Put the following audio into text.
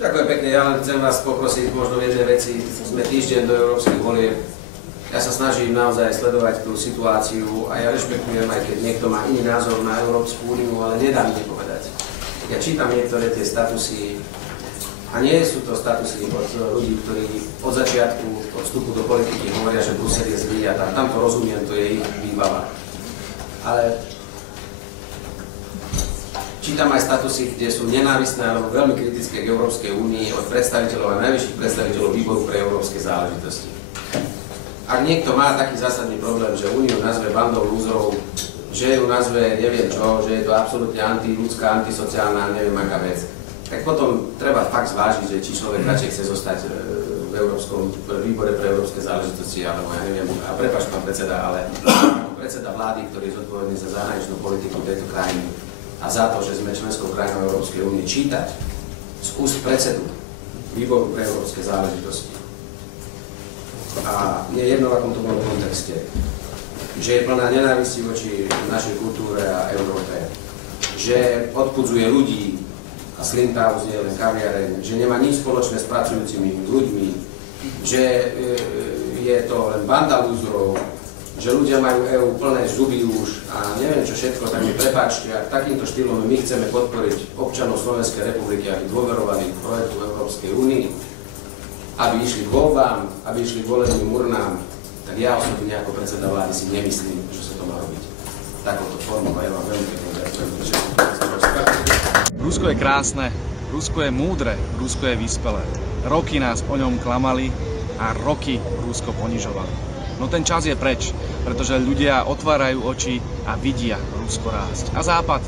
Ďakujem pekne, ja len chcem vás poprosiť možno v jednej veci. Sme týždeň do európskych volieb. Ja sa snažím naozaj sledovať tú situáciu a ja rešpektujem, aj keď niekto má iný názor na Európsku úniu, ale nedá mi nepovedať. Ja čítam niektoré tie statusy a nie sú to statusy od ľudí, ktorí od začiatku, od vstupu do politiky hovoria, že Brusel je zlý a tam to rozumiem, to je ich výbava. Ale čítam aj statusy, kde sú nenávistné alebo veľmi kritické k Európskej únii od predstaviteľov a najvyšších predstaviteľov výboru pre európske záležitosti. Ak niekto má taký zásadný problém, že úniu nazve bandou lúzrov, že ju nazve neviem čo, že je to absolútne antiľudská, antisociálna, neviem aká vec, tak potom treba fakt zvážiť, že či človek radšej chce zostať v Európskom výbore pre európske záležitosti, alebo ja neviem, a prepáč pán predseda, ale ako predseda vlády, ktorý je zodpovedný za zahraničnú politiku tejto krajiny a za to, že sme členskou krajinou Európskej únie, čítať z úst predsedu výboru pre európske záležitosti a nie jedno v akom to bolo kontexte, že je plná nenávisti voči našej kultúre a Európe, že odpudzuje ľudí a Slimhouse je len kaviareň, že nemá nič spoločné s pracujúcimi ľuďmi, že je to len banda lúzrov, že ľudia majú EÚ plné zuby už a neviem čo všetko, tak mi prepáčte, ak takýmto štýlom my chceme podporiť občanov Slovenskej republiky, aby dôverovali projektu Európskej únii, aby išli k voľbám, aby išli k voleným urnám, tak ja osobne ako predseda vlády si nemyslím, že sa to má robiť takouto formou a ja vám veľmi pekne ďakujem. Rusko je krásne, Rusko je múdre, Rusko je vyspelé. Roky nás o ňom klamali a roky Rusko ponižovali. No ten čas je preč, pretože ľudia otvárajú oči a vidia Rusko rásť. A Západ